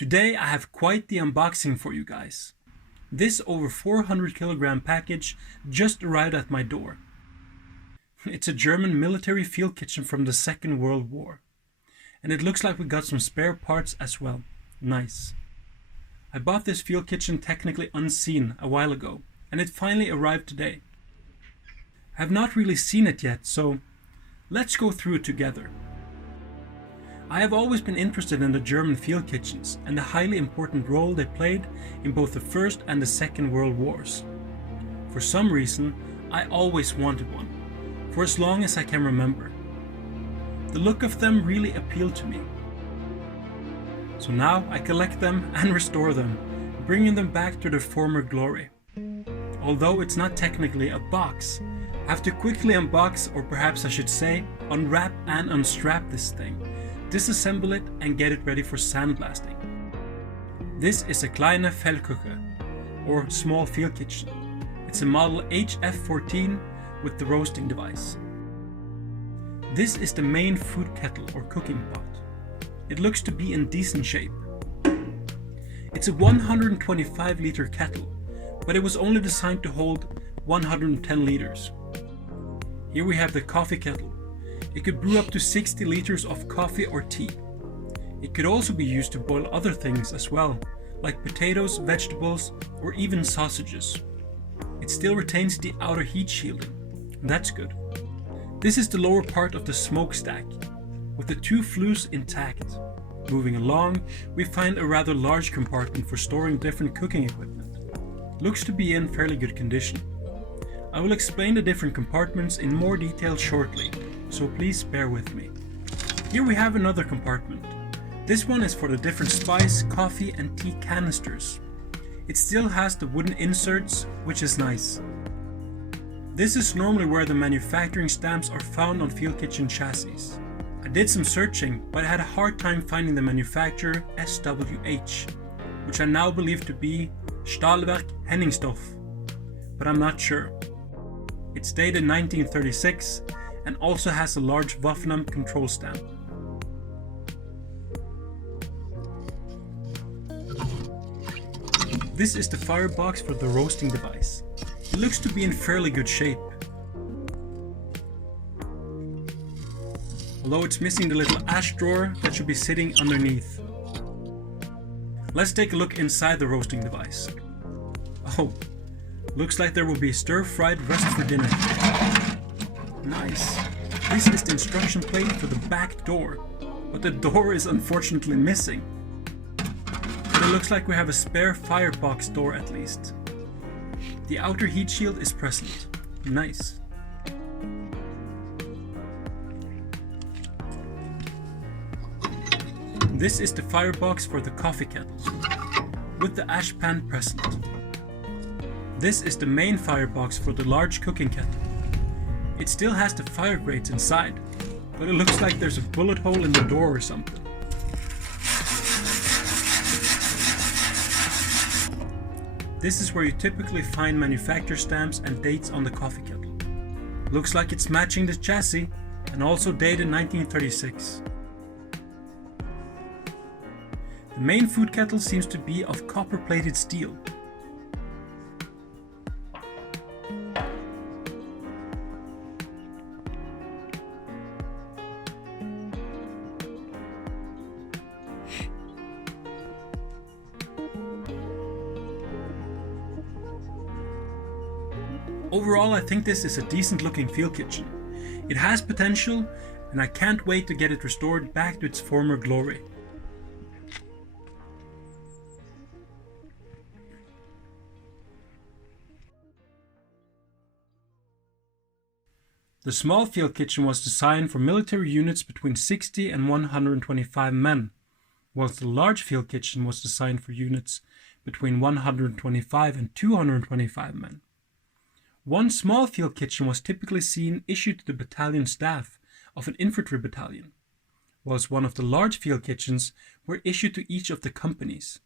Today I have quite the unboxing for you guys. This over 400 kilogram package just arrived at my door. It's a German military field kitchen from the Second World War. And it looks like we got some spare parts as well. Nice. I bought this field kitchen technically unseen a while ago, and it finally arrived today. I have not really seen it yet, so let's go through it together. I have always been interested in the German field kitchens and the highly important role they played in both the First and the Second World Wars. For some reason, I always wanted one, for as long as I can remember. The look of them really appealed to me. So now I collect them and restore them, bringing them back to their former glory. Although it's not technically a box, I have to quickly unbox, or perhaps I should say, unwrap and unstrap this thing, disassemble it and get it ready for sandblasting. This is a Kleine Feldküche, or small field kitchen. It's a model HF14 with the roasting device. This is the main food kettle or cooking pot. It looks to be in decent shape. It's a 125 liter kettle, but it was only designed to hold 110 liters. Here we have the coffee kettle. It could brew up to 60 liters of coffee or tea. It could also be used to boil other things as well, like potatoes, vegetables, or even sausages. It still retains the outer heat shielding, and that's good. This is the lower part of the smokestack, with the two flues intact. Moving along, we find a rather large compartment for storing different cooking equipment. Looks to be in fairly good condition. I will explain the different compartments in more detail shortly, so please bear with me. Here we have another compartment. This one is for the different spice, coffee and tea canisters. It still has the wooden inserts, which is nice. This is normally where the manufacturing stamps are found on field kitchen chassis. I did some searching, but I had a hard time finding the manufacturer SWH, which I now believe to be Stahlwerk Henningstoff, but I'm not sure. It's dated 1936 and also has a large Waffenam control stamp. This is the firebox for the roasting device. It looks to be in fairly good shape. Although it's missing the little ash drawer that should be sitting underneath. Let's take a look inside the roasting device. Oh, looks like there will be stir-fried rest for dinner. Nice. This is the instruction plate for the back door, but the door is unfortunately missing. But it looks like we have a spare firebox door at least. The outer heat shield is present. Nice. This is the firebox for the coffee kettles, with the ash pan present. This is the main firebox for the large cooking kettle. It still has the fire grates inside, but it looks like there's a bullet hole in the door or something. This is where you typically find manufacturer stamps and dates on the coffee kettle. Looks like it's matching the chassis and also dated 1936. The main food kettle seems to be of copper-plated steel. Overall, I think this is a decent looking field kitchen. It has potential, and I can't wait to get it restored back to its former glory. The small field kitchen was designed for military units between 60 and 125 men, whilst the large field kitchen was designed for units between 125 and 225 men. One small field kitchen was typically seen issued to the battalion staff of an infantry battalion, whilst one of the large field kitchens were issued to each of the companies.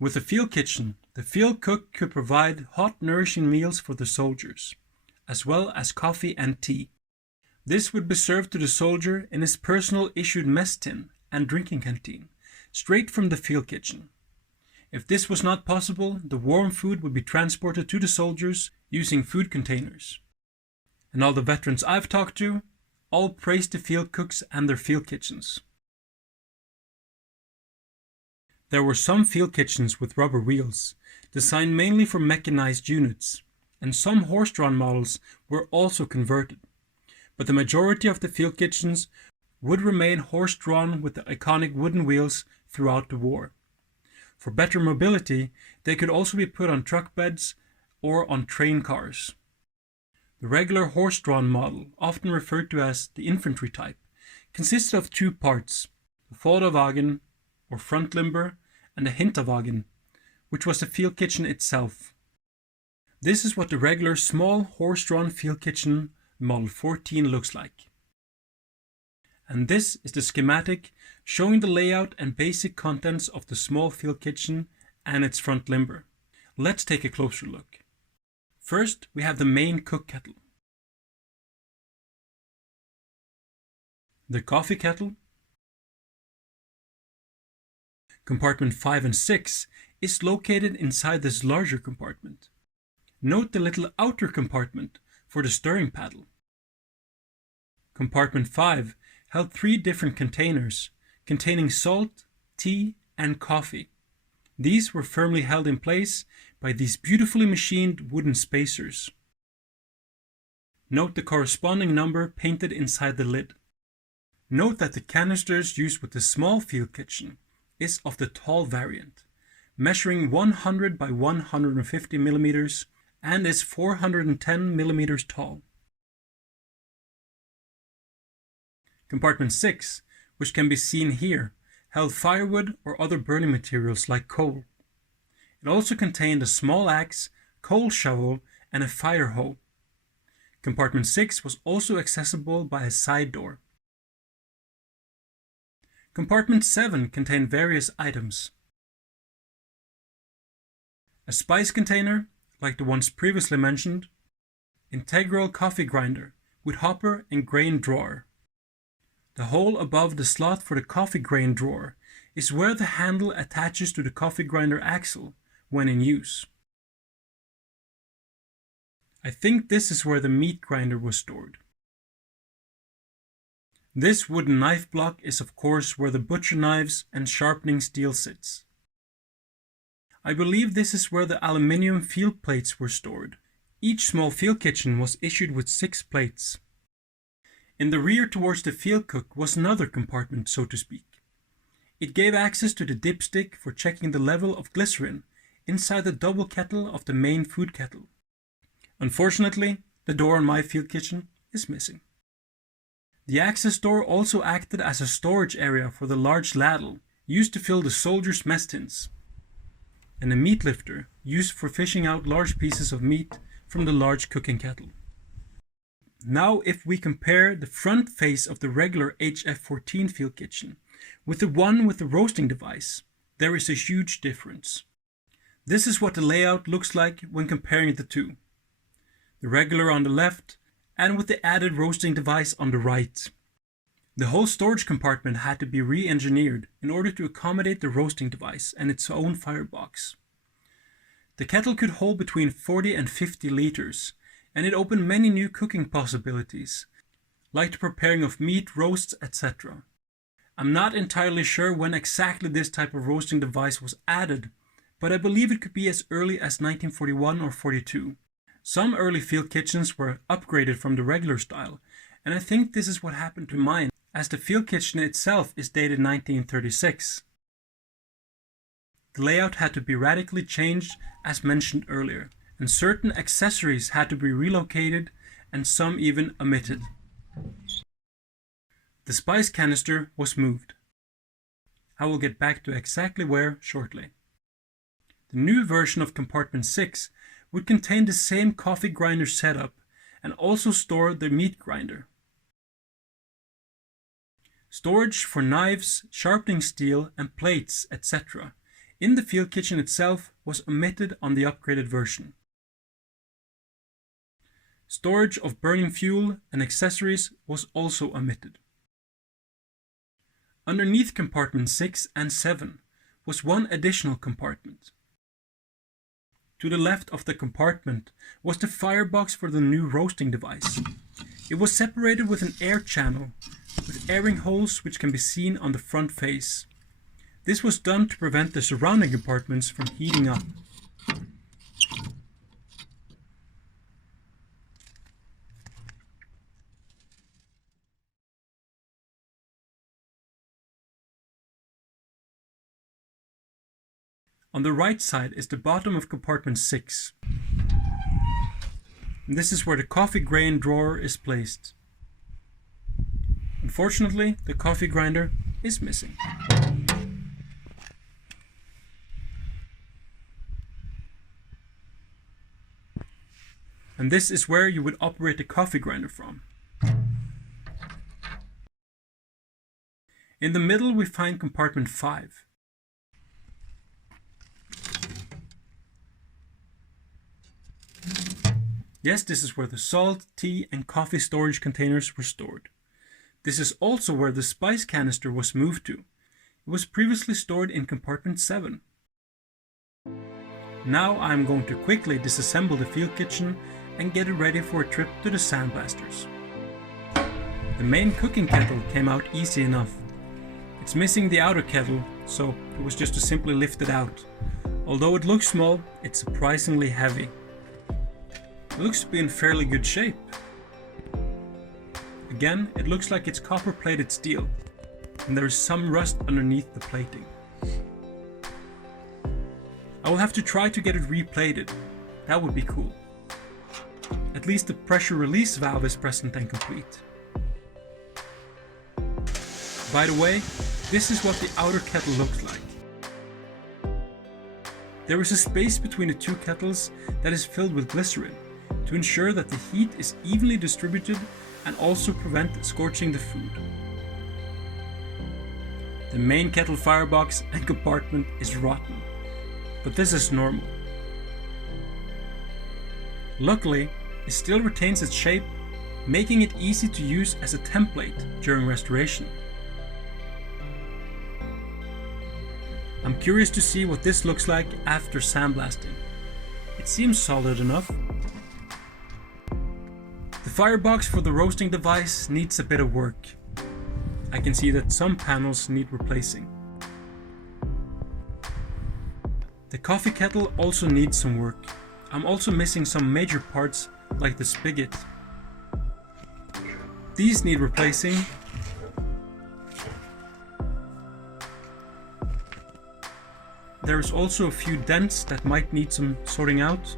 With the field kitchen, the field cook could provide hot, nourishing meals for the soldiers, as well as coffee and tea. This would be served to the soldier in his personal issued mess tin and drinking canteen, straight from the field kitchen. If this was not possible, the warm food would be transported to the soldiers using food containers. And all the veterans I've talked to all praise the field cooks and their field kitchens. There were some field kitchens with rubber wheels, designed mainly for mechanized units, and some horse-drawn models were also converted. But the majority of the field kitchens would remain horse-drawn with the iconic wooden wheels throughout the war. For better mobility, they could also be put on truck beds or on train cars. The regular horse-drawn model, often referred to as the infantry type, consisted of two parts, the Vorderwagen or front limber and the Hinterwagen, which was the field kitchen itself. This is what the regular small horse-drawn field kitchen Model 14 looks like. And this is the schematic showing the layout and basic contents of the small field kitchen and its front limber. Let's take a closer look. First, we have the main cook kettle, the coffee kettle. Compartment 5 and 6 is located inside this larger compartment. Note the little outer compartment for the stirring paddle. Compartment 5 held 3 different containers containing salt, tea, and coffee. These were firmly held in place by these beautifully machined wooden spacers. Note the corresponding number painted inside the lid. Note that the canisters used with the small field kitchen is of the tall variant, measuring 100 by 150 millimeters and is 410 millimeters tall. Compartment 6, which can be seen here, held firewood or other burning materials like coal. It also contained a small axe, coal shovel, and a fire hoe. Compartment 6 was also accessible by a side door. Compartment 7 contained various items. A spice container, like the ones previously mentioned, integral coffee grinder with hopper and grain drawer. The hole above the slot for the coffee grain drawer is where the handle attaches to the coffee grinder axle when in use. I think this is where the meat grinder was stored. This wooden knife block is of course where the butcher knives and sharpening steel sits. I believe this is where the aluminium field plates were stored. Each small field kitchen was issued with 6 plates. In the rear towards the field cook was another compartment, so to speak. It gave access to the dipstick for checking the level of glycerin inside the double kettle of the main food kettle. Unfortunately, the door in my field kitchen is missing. The access door also acted as a storage area for the large ladle used to fill the soldiers' mess tins, and a meat lifter used for fishing out large pieces of meat from the large cooking kettle. Now if we compare the front face of the regular HF14 field kitchen with the one with the roasting device, there is a huge difference. This is what the layout looks like when comparing the two. The regular on the left and with the added roasting device on the right. The whole storage compartment had to be re-engineered in order to accommodate the roasting device and its own firebox. The kettle could hold between 40 and 50 liters, and it opened many new cooking possibilities, like the preparing of meat, roasts, etc. I'm not entirely sure when exactly this type of roasting device was added, but I believe it could be as early as 1941 or 42. Some early field kitchens were upgraded from the regular style, and I think this is what happened to mine, as the field kitchen itself is dated 1936. The layout had to be radically changed as mentioned earlier, and certain accessories had to be relocated and some even omitted. The spice canister was moved. I will get back to exactly where shortly. The new version of compartment 6 would contain the same coffee grinder setup and also store the meat grinder. Storage for knives, sharpening steel and plates, etc. in the field kitchen itself was omitted on the upgraded version. Storage of burning fuel and accessories was also omitted. Underneath compartment 6 and 7 was one additional compartment. To the left of the compartment was the firebox for the new roasting device. It was separated with an air channel, with airing holes which can be seen on the front face. This was done to prevent the surrounding compartments from heating up. On the right side is the bottom of compartment 6. And this is where the coffee grain drawer is placed. Unfortunately, the coffee grinder is missing. And this is where you would operate the coffee grinder from. In the middle we find compartment 5. Yes, this is where the salt, tea and coffee storage containers were stored. This is also where the spice canister was moved to. It was previously stored in compartment 7. Now I am going to quickly disassemble the field kitchen and get it ready for a trip to the sandblasters. The main cooking kettle came out easy enough. It's missing the outer kettle, so it was just to simply lift it out. Although it looks small, it's surprisingly heavy. It looks to be in fairly good shape. Again, it looks like it's copper plated steel, and there is some rust underneath the plating. I will have to try to get it replated. That would be cool. At least the pressure release valve is present and complete. By the way, this is what the outer kettle looks like. There is a space between the two kettles that is filled with glycerin to ensure that the heat is evenly distributed and also prevent scorching the food. The main kettle firebox and compartment is rotten, but this is normal. Luckily, it still retains its shape, making it easy to use as a template during restoration. I'm curious to see what this looks like after sandblasting. It seems solid enough. The firebox for the roasting device needs a bit of work. I can see that some panels need replacing. The coffee kettle also needs some work. I'm also missing some major parts like the spigot. These need replacing. There is also a few dents that might need some sorting out.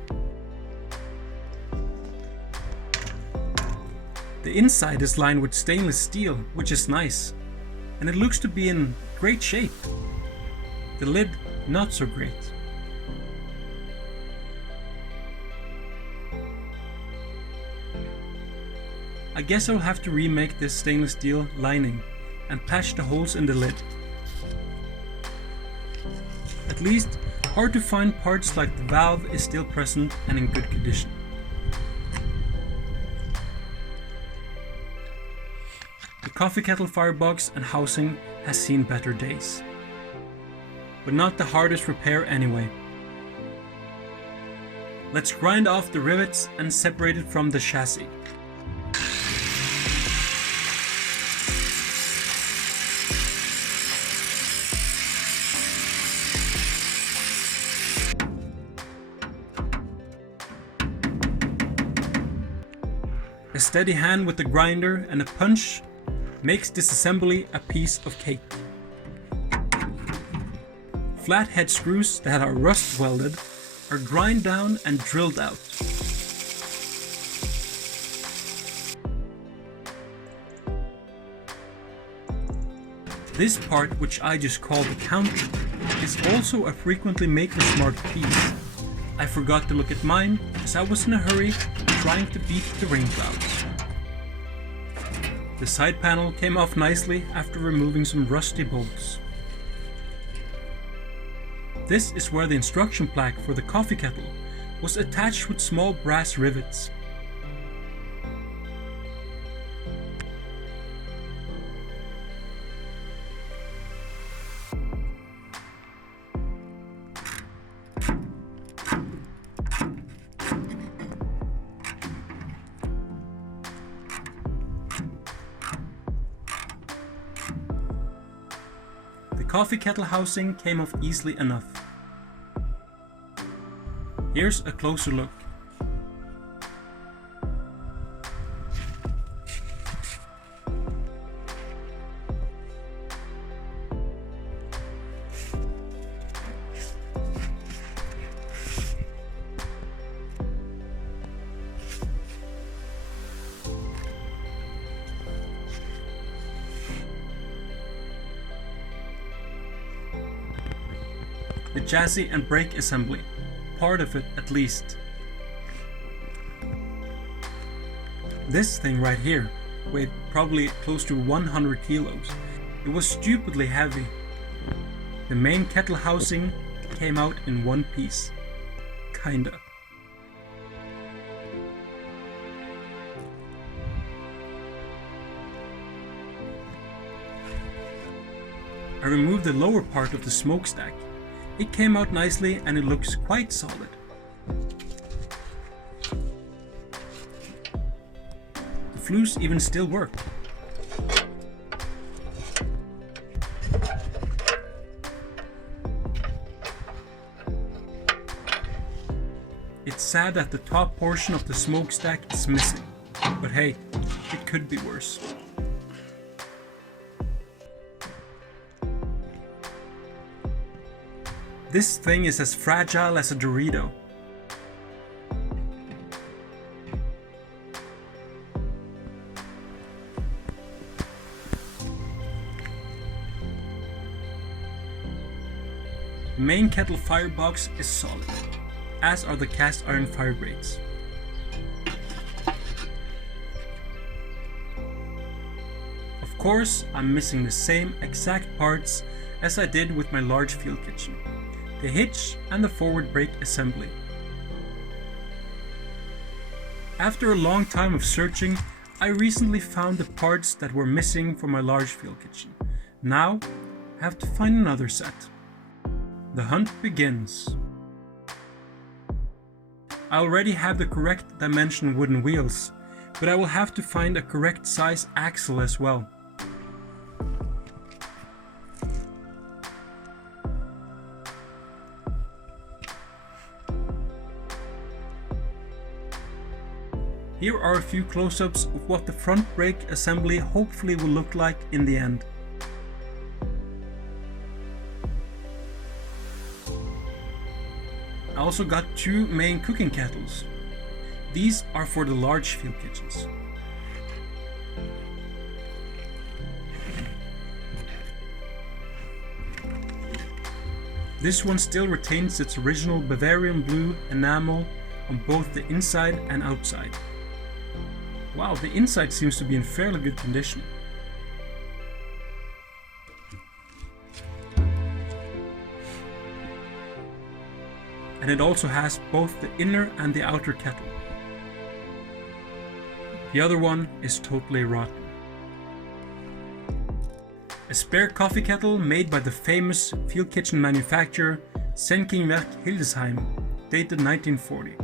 The inside is lined with stainless steel, which is nice, and it looks to be in great shape. The lid, not so great. I guess I'll have to remake this stainless steel lining and patch the holes in the lid. At least, hard to find parts like the valve is still present and in good condition. The coffee kettle firebox and housing has seen better days. But not the hardest repair anyway. Let's grind off the rivets and separate it from the chassis. A steady hand with the grinder and a punch makes disassembly a piece of cake. Flathead screws that are rust welded are ground down and drilled out. This part, which I just call the counter, is also a frequently maker smart piece. I forgot to look at mine as I was in a hurry trying to beat the rain clouds. The side panel came off nicely after removing some rusty bolts. This is where the instruction plaque for the coffee kettle was attached with small brass rivets. coffee kettle housing came off easily enough. Here's a closer look. The chassis and brake assembly, part of it at least. This thing right here weighed probably close to 100 kilos. It was stupidly heavy. The main kettle housing came out in one piece. Kinda. I removed the lower part of the smokestack. It came out nicely and it looks quite solid. The flues even still work. It's sad that the top portion of the smokestack is missing, but hey, it could be worse. This thing is as fragile as a Dorito. The main kettle firebox is solid, as are the cast iron fire grates. Of course, I'm missing the same exact parts as I did with my large field kitchen. The hitch and the forward brake assembly. After a long time of searching, I recently found the parts that were missing for my large field kitchen. Now, I have to find another set. The hunt begins. I already have the correct dimension wooden wheels, but I will have to find a correct size axle as well. Here are a few close-ups of what the front brake assembly hopefully will look like in the end. I also got two main cooking kettles. These are for the large field kitchens. This one still retains its original Bavarian blue enamel on both the inside and outside. Wow, the inside seems to be in fairly good condition. And it also has both the inner and the outer kettle. The other one is totally rotten. A spare coffee kettle made by the famous field kitchen manufacturer Senkingwerk Hildesheim, dated 1940.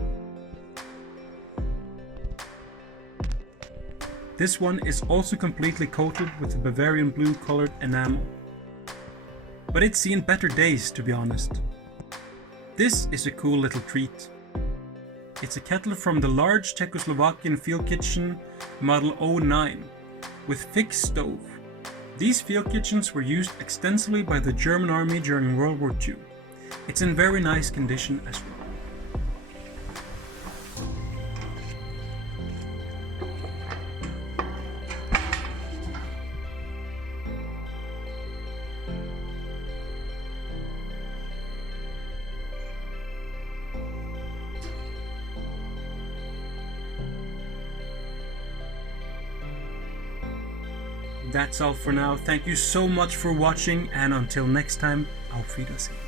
This one is also completely coated with the Bavarian blue colored enamel. But it's seen better days, to be honest. This is a cool little treat. It's a kettle from the large Czechoslovakian field kitchen model 09 with fixed stove. These field kitchens were used extensively by the German army during World War II. It's in very nice condition as well. That's all for now. Thank you so much for watching, and until next time, auf Wiedersehen.